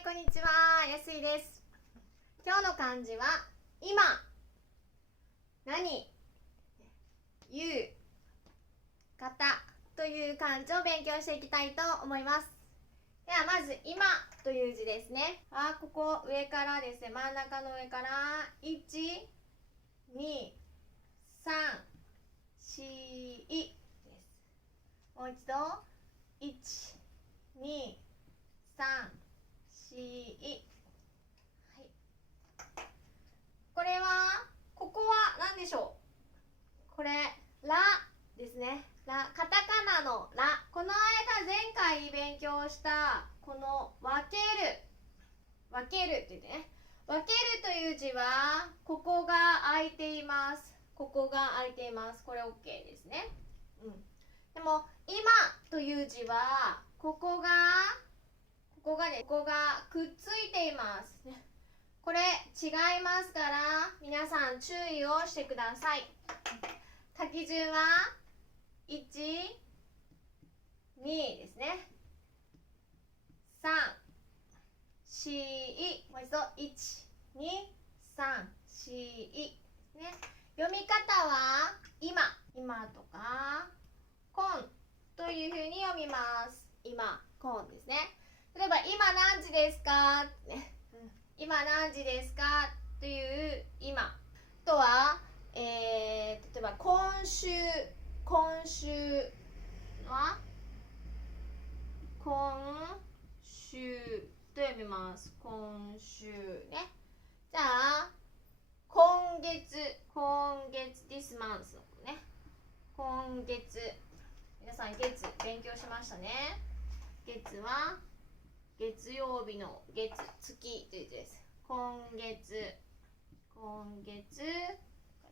い、こんにちは。やすいです。今日の漢字は今、何、言う、方という漢字を勉強していきたいと思います。ではまず今という字ですね。ここ上からですね、真ん中の上から1、2、3、4です。もう一度1、2、3、4、はい。これはここは何でしょう。これラですね。ラ、カタカナのラ。この間前回勉強したこの分ける、分けるって言ってね、分けるという字はここが空いています。ここが空いています。これ OK ですね。でも今という字はここがくっついています。これ違いますから皆さん注意をしてください。書き順は1、2ですね。3、4、もう一度1、2、3、4ですね。読み方は今とか今というふうに読みます。今、今ですね。例えば今何時ですか、今何時ですかという今。あとは、例えば今週は今週と読みます。今週ね。じゃあ今月 this month のね。今月、皆さん月勉強しましたね。月は月曜日の月、月という字です。今月、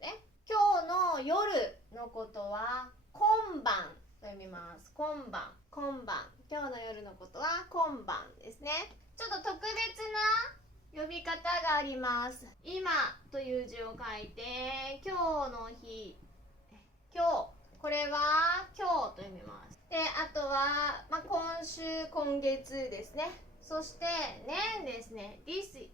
ね、今日の夜のことは今晩と読みます。今晩。今日の夜のことは今晩ですね。ちょっと特別な読み方があります。今という字を書いて、今日の日、今日、これは今日と読みます。で、あとは、今週、今月ですね。そして年ですね。this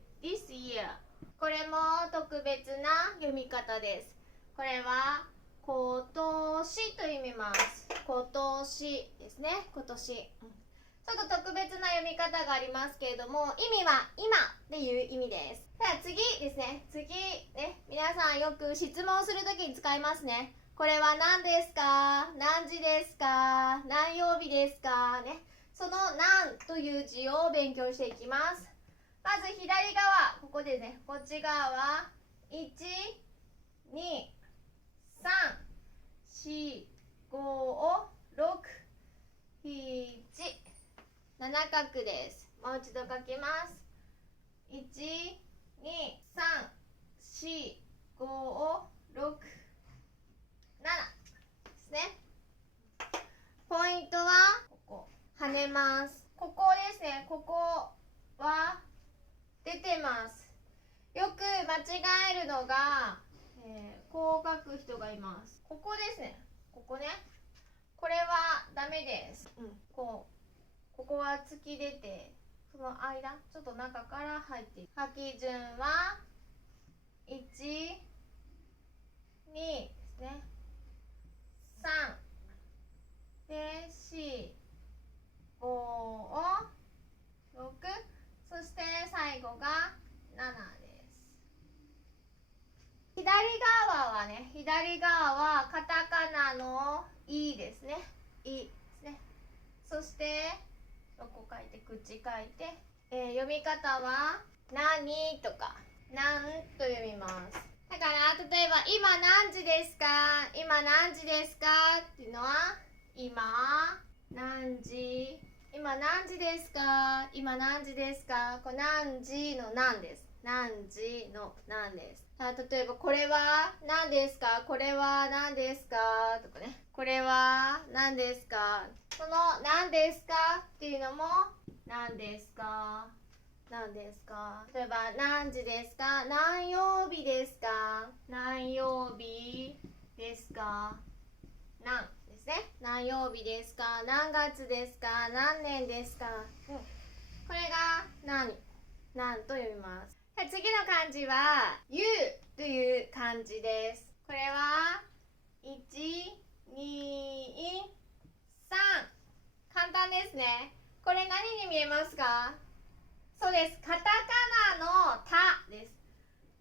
year。これも特別な読み方です。これは今年と読みます。今年ですね。今年。ちょっと特別な読み方がありますけれども、意味は今っていう意味です。では次ですね。次ね、皆さんよく質問するときに使いますね。これは何ですか？何時ですか？何曜日ですか？ね。その何という字を勉強していきます。まず左側、ここでね、こっち側は1、2、3、4、5、6、7、7画です。もう一度書きます。1、2、3、4、5、6、7ですね。ポイントはここ、跳ねます。ここですね。ここは出てます。よく間違えるのが、こう書く人がいます。ここですね。ここね。これはダメです。ここは突き出て、その間、ちょっと中から入っていく。書き順は1、2ですね。3で4、5、6、そして最後が7です。左側はね、カタカナのいですね。いですね。そしてここ書いて、口書いて、読み方は何とかなんと読みます。だから例えば今何時ですか、今何時ですかっていうのは今何時、今何時ですか、今何時ですか。これ何時の何です。何時の何です。例えばこれは何ですか、これは何ですかとかね。これは何ですか。その何ですかっていうのも何ですか、何ですか。例えば何時ですか、何曜日ですか、何曜日ですか、何ですね。何曜日ですか、何月ですか、何年ですか。これが何なんと読みます。次の漢字はゆうという漢字です。これは1、2、3。簡単ですね。これ何に見えますか？そうです。カタカナのタです。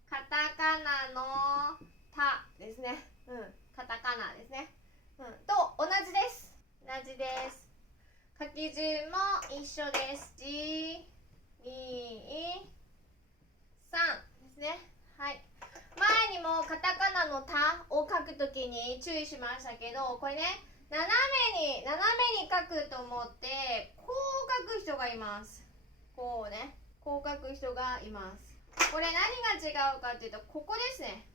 カタカナのタですね。カタカナですね。と同じです。同じです。書き順も一緒です。1、2、3ですね。はい。前にもカタカナのタを書くときに注意しましたけど、これね、斜めに書くと思ってこう書く人がいます。こうね、こう書く人がいます。これ何が違うかっていうと、ここですね。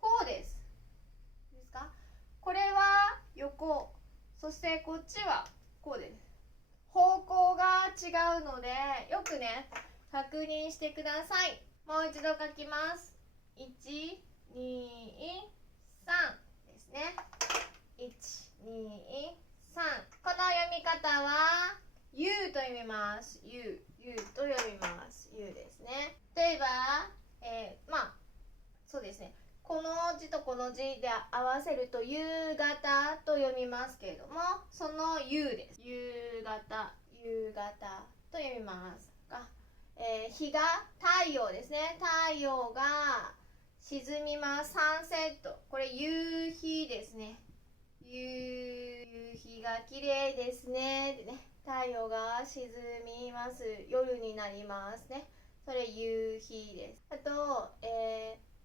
こうです。ですか？これは横、そしてこっちはこうです。方向が違うのでよくね確認してください。もう一度書きます。1、2、3ですね。1、2、3。この読み方はゆうと読みます。ゆうと読みます。ゆうですね。例えば、そうですね。この字とこの字で合わせると夕方と読みますけれども、その夕です。夕方と読みますが、日が太陽ですね。太陽が沈みます。サンセット、これ夕日ですね。夕日が綺麗ですねでね、太陽が沈みます。夜になりますね。それ夕日です。あと、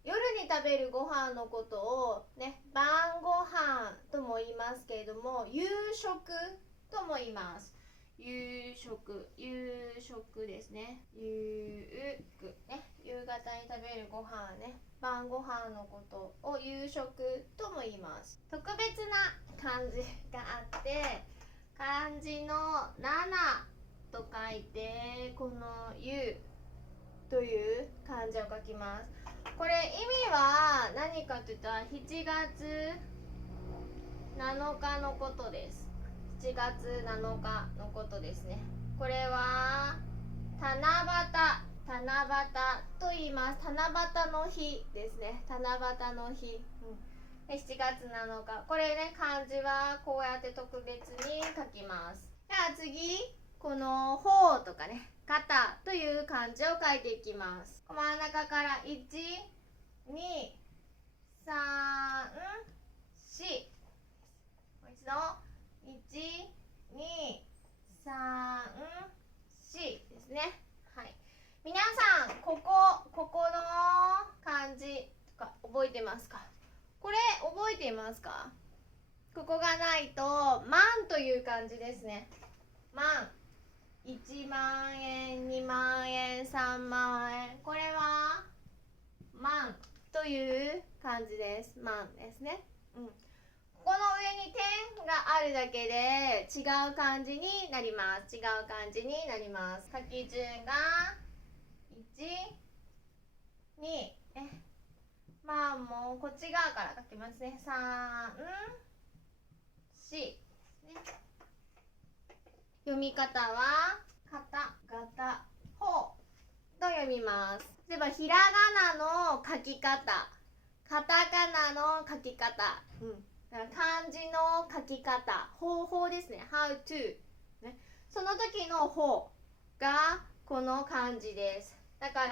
夜に食べるご飯のことをね、晩ご飯とも言いますけれども、夕食とも言います。夕食ですね。夕方に食べるご飯ね、晩ご飯のことを夕食とも言います。特別な漢字があって、漢字の7と書いて、この夕という漢字を書きます。これ意味は何かというと、7月7日のことです。7月7日のことですね。これは七夕と言います。七夕の日ですね。七夕の日、7月7日。これね、漢字はこうやって特別に書きます。では次、この方とかね、肩という漢字を書いていきます。真ん中から1、2、3、4。もう一度、1、2、3、4ですね。はい。皆さん、ここの漢字とか覚えてますか？これ覚えていますか？ここがないと、万という漢字ですね。万。1万円、2万円、3万円。これは万という漢字です。万ですね。この上に点があるだけで違う漢字になります。書き順が1、2、もうこっち側から書きますね。3、4、読み方はカタホと読みます。例えばひらがなの書き方、カタカナの書き方、漢字の書き方、方法ですね。how to、ね、その時の方がこの漢字です。だから、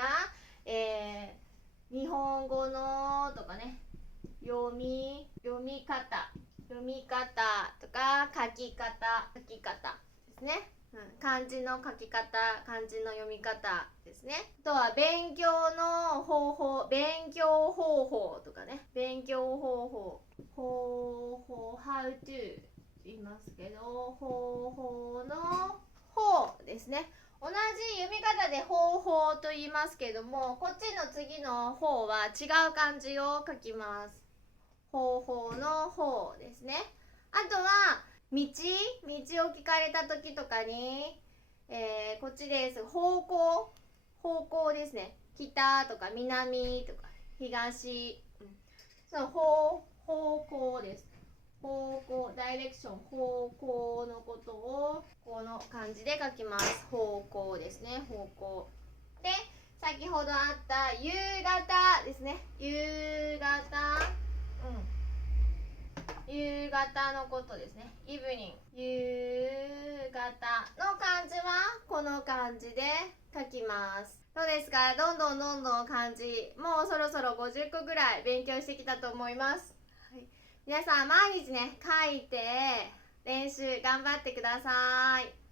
日本語のとかね、読み方とか書き方ですね。漢字の書き方、漢字の読み方ですね。あとは勉強の方法、勉強方法とかね。勉強方法、how to 言いますけど、方法の方ですね。同じ読み方で方法と言いますけども、こっちの次の方は違う漢字を書きます。方法の方ですね。あとは道を聞かれた時とかに、こっちです。方向ですね。北とか南とか東、その方向です。方向、ダイレクション、方向のことをこの漢字で書きます。方向ですね。方向で、先ほどあった夕方ですね。夕方、夕方のことですね。イブニング。夕方の漢字はこの漢字で書きます。どうですか？どんどん漢字、もうそろそろ50個ぐらい勉強してきたと思います。はい、皆さん毎日ね、書いて練習頑張ってください。